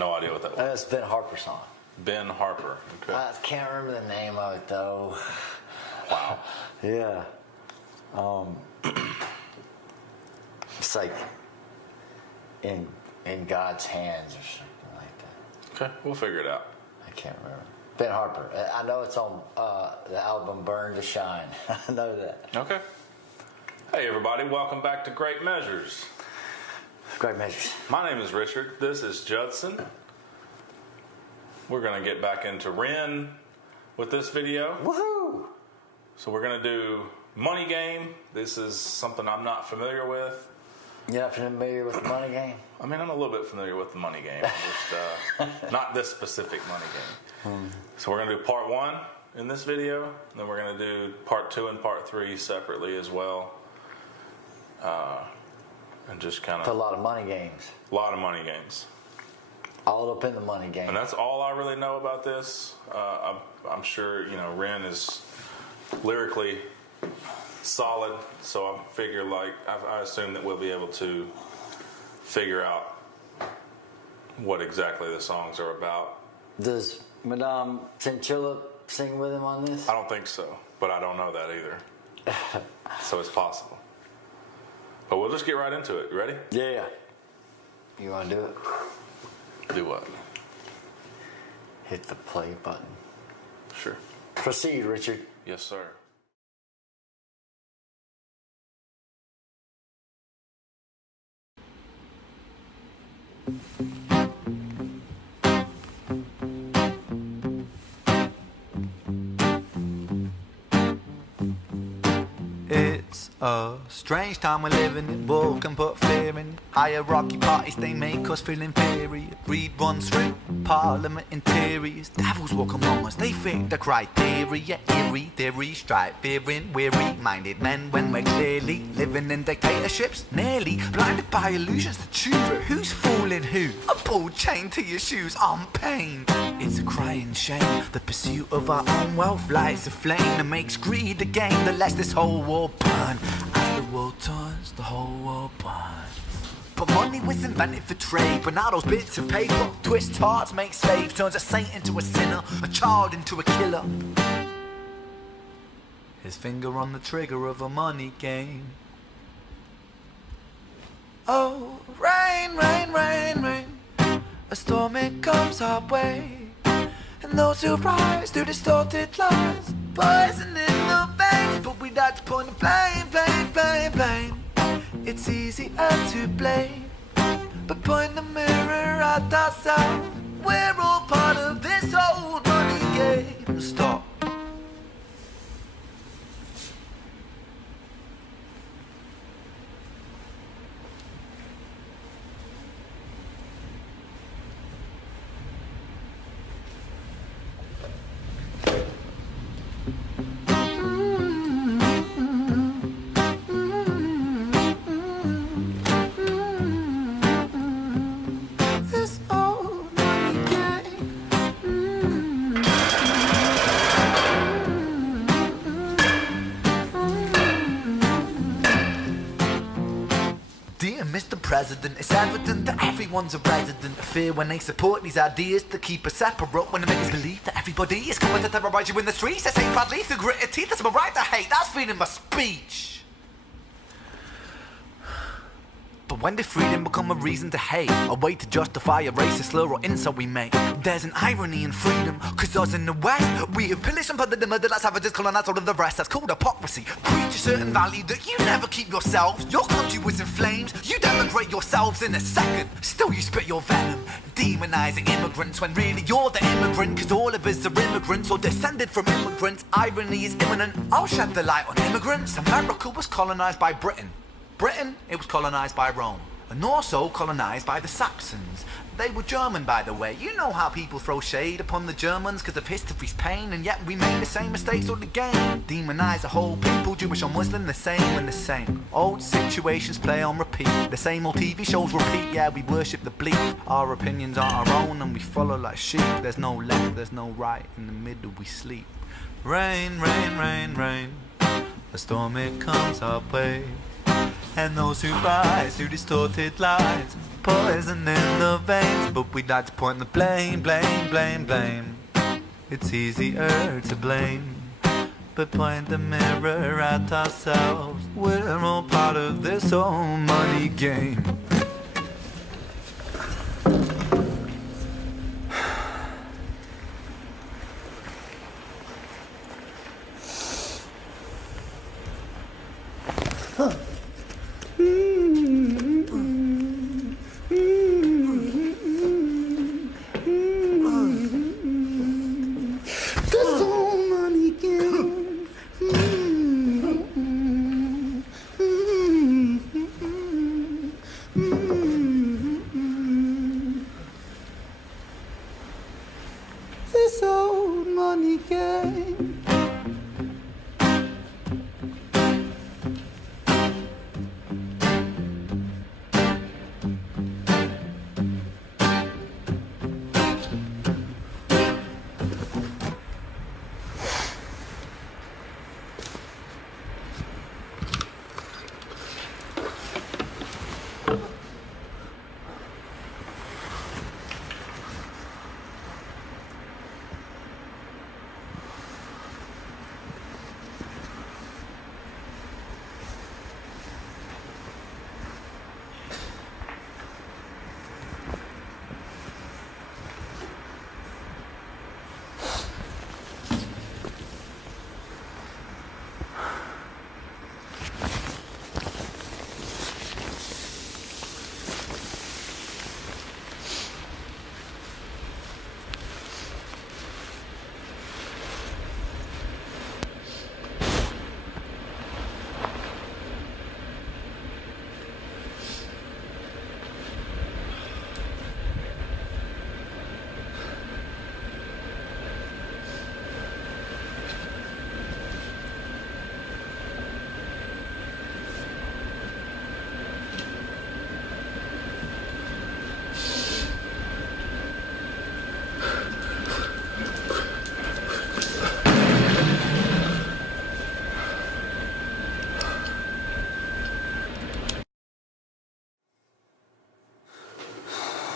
no idea what that was. It's Ben Harper's song. Ben Harper. Okay. I can't remember the name of it though. Wow. Yeah. It's like in God's hands or something like that. Okay, we'll figure it out. I can't remember. Ben Harper. I know it's on the album Burn to Shine. I know that. Okay. Hey everybody, welcome back to Great Measures. Great Measures. My name is Richard. This is Judson. We're going to get back into Ren with this video. Woohoo! So we're going to do Money Game. This is something I'm not familiar with. You're not familiar with the Money Game? I mean, I'm a little bit familiar with the Money Game. Just not this specific Money Game. So we're going to do part 1 in this video. And then we're going to do part 2 and part 3 separately as well. And just kind of... It's a lot of money games. A lot of money games. All up in the money game. And that's all I really know about this. I'm sure, you know, Ren is lyrically solid, so I figure, like, I assume that we'll be able to figure out what exactly the songs are about. Does Madame Chinchilla sing with him on this? I don't think so, but I don't know that either. So it's possible. But we'll just get right into it. You ready? Yeah. You want to do it? Do what? Hit the play button. Sure. Proceed, Richard. Yes, sir. It's a strange time we're living in. War can put fear in. Hierarchy parties, they make us feel inferior. Greed runs through parliament interiors. Devils walk among us, they fit the criteria. Eerie theory, strife, fearing, weary-minded men when we're clearly living in dictatorships. Nearly blinded by illusions to choose who's fooling who. A ball chained to your shoes, I'm pained. It's a crying shame. The pursuit of our own wealth lights a flame that makes greed a game that lets this whole war burn. As the world turns, the whole world burns. But money was invented for trade, but now those bits of paper twist hearts, make slaves, turns a saint into a sinner, a child into a killer. His finger on the trigger of a money game. Oh, rain, rain, rain, rain, a storm it comes our way. And those who rise through distorted lies, poison in the veins, but we like to point the blame. It's easier to blame, but point the mirror at ourselves. We're all part of this old money game. Stop. Mr. President, it's evident that everyone's a resident of fear when they support these ideas to keep us separate. When they make us believe that everybody is coming to terrorize you in the streets, they say badly through gritted teeth. That's my right to hate, that's freedom of speech. But when did freedom become a reason to hate? A way to justify a racist slur or insult we make? There's an irony in freedom, cause us in the West, we have pillaged and plundered the murder like savages, colonized all of the rest. That's called hypocrisy. Preach a certain value that you never keep yourselves. Your country was in flames, you denigrate yourselves in a second. Still you spit your venom, demonizing immigrants when really you're the immigrant. Cause all of us are immigrants or descended from immigrants. Irony is imminent, I'll shed the light on immigrants. America was colonized by Britain. Britain, it was colonized by Rome, and also colonized by the Saxons. They were German, by the way. You know how people throw shade upon the Germans because of history's pain, and yet we made the same mistakes all again. Demonize a whole people, Jewish or Muslim, the same and the same. Old situations play on repeat, the same old TV shows repeat. Yeah, we worship the bleak, our opinions aren't our own, and we follow like sheep. There's no left, there's no right, in the middle we sleep. Rain, rain, rain, rain, a storm it comes our way. and those who rise through distorted lies, poison in the veins. But we'd like to point the blame, blame, blame, blame. It's easier to blame, but point the mirror at ourselves. We're all part of this whole money game.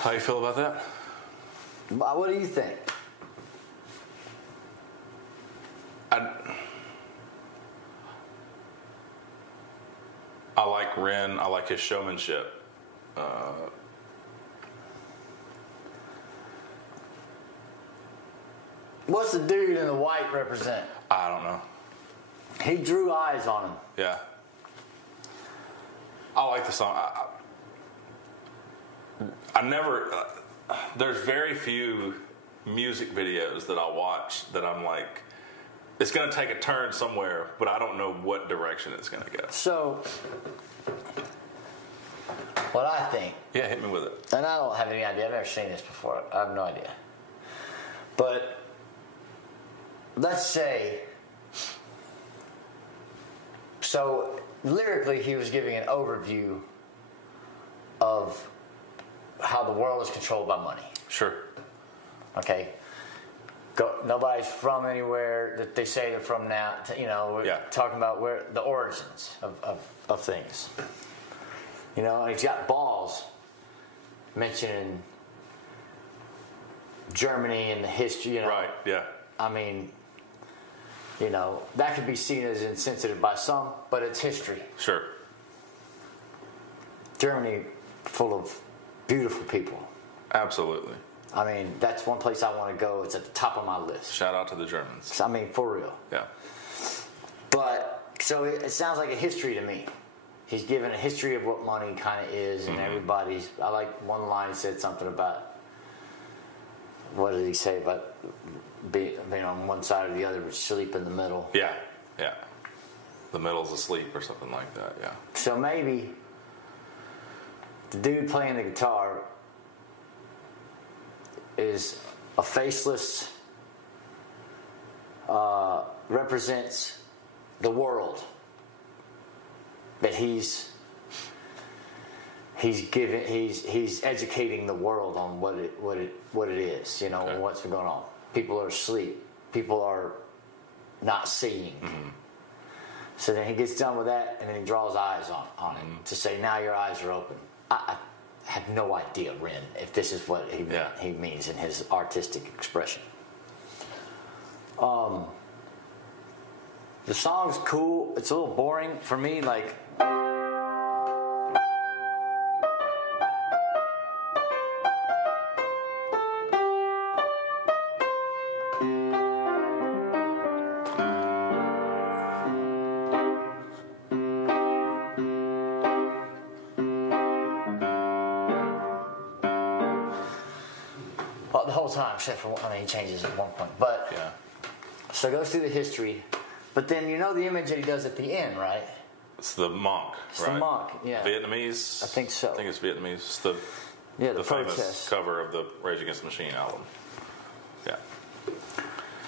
How you feel about that? What do you think? I like Ren. I like his showmanship. What's the dude in the white represent? I don't know. He drew eyes on him. Yeah. I like the song. I never. There's very few music videos that I watch that I'm like, it's going to take a turn somewhere, but I don't know what direction it's going to go. So, what I think. Yeah, hit me with it. And I don't have any idea. I've never seen this before. I have no idea. But let's say. So, lyrically, he was giving an overview of how the world is controlled by money. Sure. Okay. Nobody's from anywhere that they say they're from now. We're talking about where the origins of things. And he's got balls mentioning Germany and the history. Right. Yeah. I mean, that could be seen as insensitive by some, but it's history. Sure. Germany, full of beautiful people. Absolutely. I mean, that's one place I want to go. It's at the top of my list. Shout out to the Germans. I mean, for real. Yeah. But, so it sounds like a history to me. He's given a history of what money kind of is, and everybody's. I like one line. He said something about. What did he say about being on one side or the other, but sleep in the middle? Yeah. Yeah. The middle's asleep or something like that. Yeah. So maybe the dude playing the guitar is a faceless, represents the world that he's educating the world on what it is, and what's been going on. People are asleep. People are not seeing. So then he gets done with that, and then he draws eyes on it to say, now your eyes are open. I have no idea, Ren, if this is what he means in his artistic expression. The song's cool. It's a little boring for me, like... the whole time, except for he changes at one point. But so it goes through the history, but then you know the image that he does at the end, right? It's the monk, it's right? The monk, yeah. Vietnamese. I think so. I think it's Vietnamese. It's the famous protest cover of the Rage Against the Machine album. Yeah.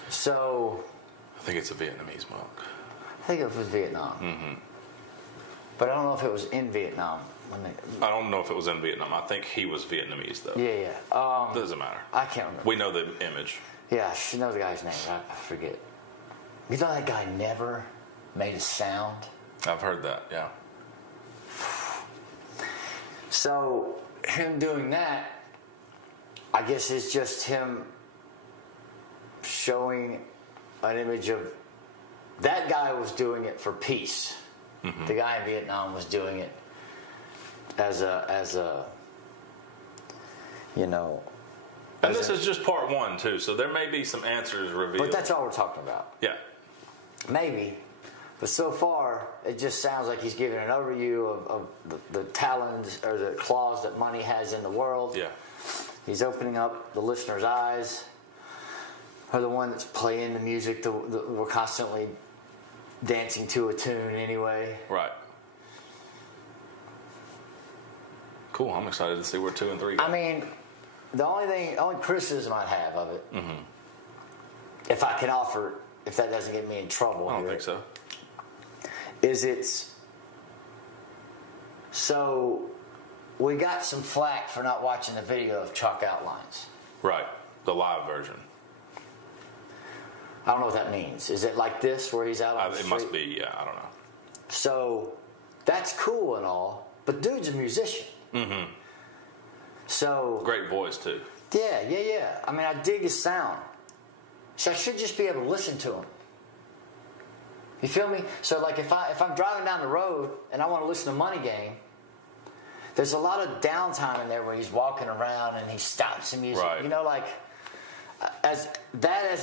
So. I think it's a Vietnamese monk. I think it was Vietnam. Mm-hmm. But I don't know if it was in Vietnam. I don't know if it was in Vietnam. I think he was Vietnamese, though. Yeah. Doesn't matter. I can't remember. We know the image. Yeah, I should know the guy's name. I forget. You know that guy never made a sound? I've heard that, yeah. So, him doing that, I guess is just him showing an image of... That guy was doing it for peace. Mm-hmm. The guy in Vietnam was doing it as a you know. And this is just part one too, so there may be some answers revealed. But that's all we're talking about. Yeah. Maybe. But so far, it just sounds like he's giving an overview of the talents or the claws that money has in the world. Yeah. He's opening up the listener's eyes, or the one that's playing the music that we're constantly dancing to a tune anyway. Right. Cool. I'm excited to see where 2 and 3 go. I mean, the only criticism I'd have of it, if I can offer, if that doesn't get me in trouble, I don't think so. Is so we got some flack for not watching the video of Chalk Outlines. Right. The live version. I don't know what that means. Is it like this where he's out on the street? It must be, yeah. I don't know. So that's cool and all, but dude's a musician. Mm-hmm. So great voice too. Yeah. I mean, I dig his sound, so I should just be able to listen to him. You feel me? So like if I'm driving down the road and I want to listen to Money Game, there's a lot of downtime in there where he's walking around and he stops the music. Right. You know, like as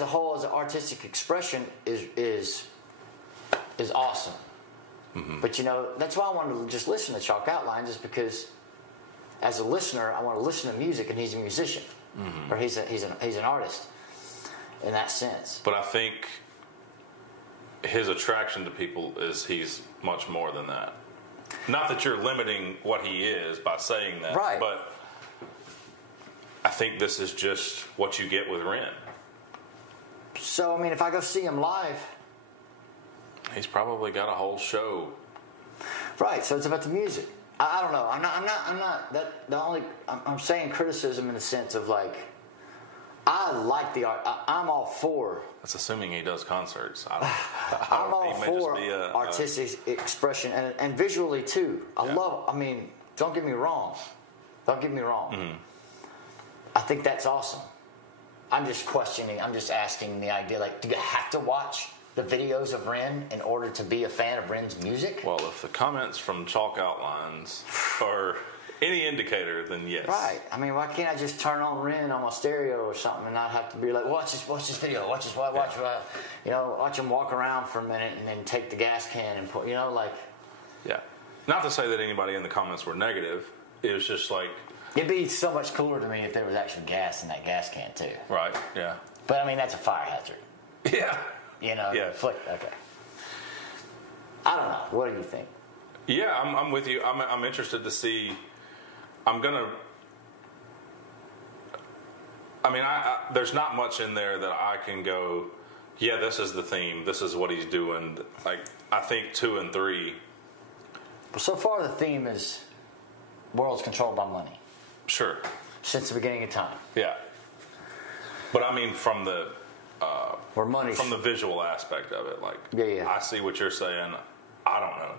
a whole, as an artistic expression is awesome. Mm-hmm. But you know, that's why I wanted to just listen to Chalk Outlines, is because as a listener, I want to listen to music, and he's a musician, or he's an artist in that sense. But I think his attraction to people is he's much more than that. Not that you're limiting what he is by saying that, right? But I think this is just what you get with Ren. So I mean, if I go see him live, he's probably got a whole show. Right. So it's about the music. I don't know. I'm not. That the only. I'm saying criticism in the sense of like, I like the art. I'm all for. That's assuming he does concerts. I'm all for artistic expression and visually too. I love. I mean, don't get me wrong. Mm-hmm. I think that's awesome. I'm just questioning. I'm just asking the idea. Like, do you have to watch the videos of Ren in order to be a fan of Ren's music? Well, if the comments from Chalk Outlines are any indicator, then yes. Right. I mean, why can't I just turn on Ren on my stereo or something and not have to be like, watch this video, watch him walk around for a minute and then take the gas can and put, like. Yeah. Not to say that anybody in the comments were negative. It was just like. It'd be so much cooler to me if there was actually gas in that gas can too. Right. Yeah. But I mean, that's a fire hazard. Yeah. Yeah. Okay. I don't know. What do you think? Yeah, I'm with you. I'm interested to see. There's not much in there that I can go, yeah, this is the theme. This is what he's doing. Like, I think 2 and 3. Well, so far the theme is world's controlled by money. Sure. Since the beginning of time. Yeah. But I mean, from the where money from the visual aspect of it, like, yeah. I see what you're saying. I don't know.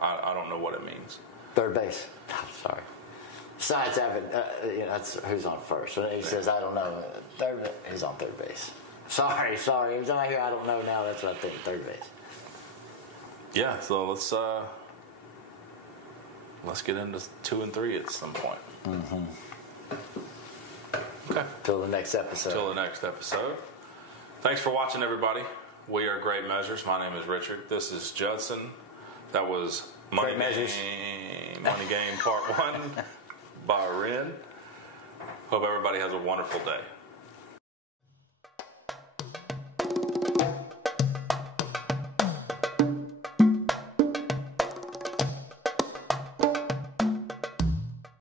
I don't know what it means. Third base. I'm sorry. Besides having, that's who's on first. So he says, I don't know. He's on third base. Sorry. Every time I hear I don't know now, that's what I think. Third base. Yeah. So let's get into 2 and 3 at some point. Mm-hmm. Okay. Till the next episode. Thanks for watching, everybody. We are Great Measures. My name is Richard. This is Judson. That was Money Game Part 1 by Ren. Hope everybody has a wonderful day.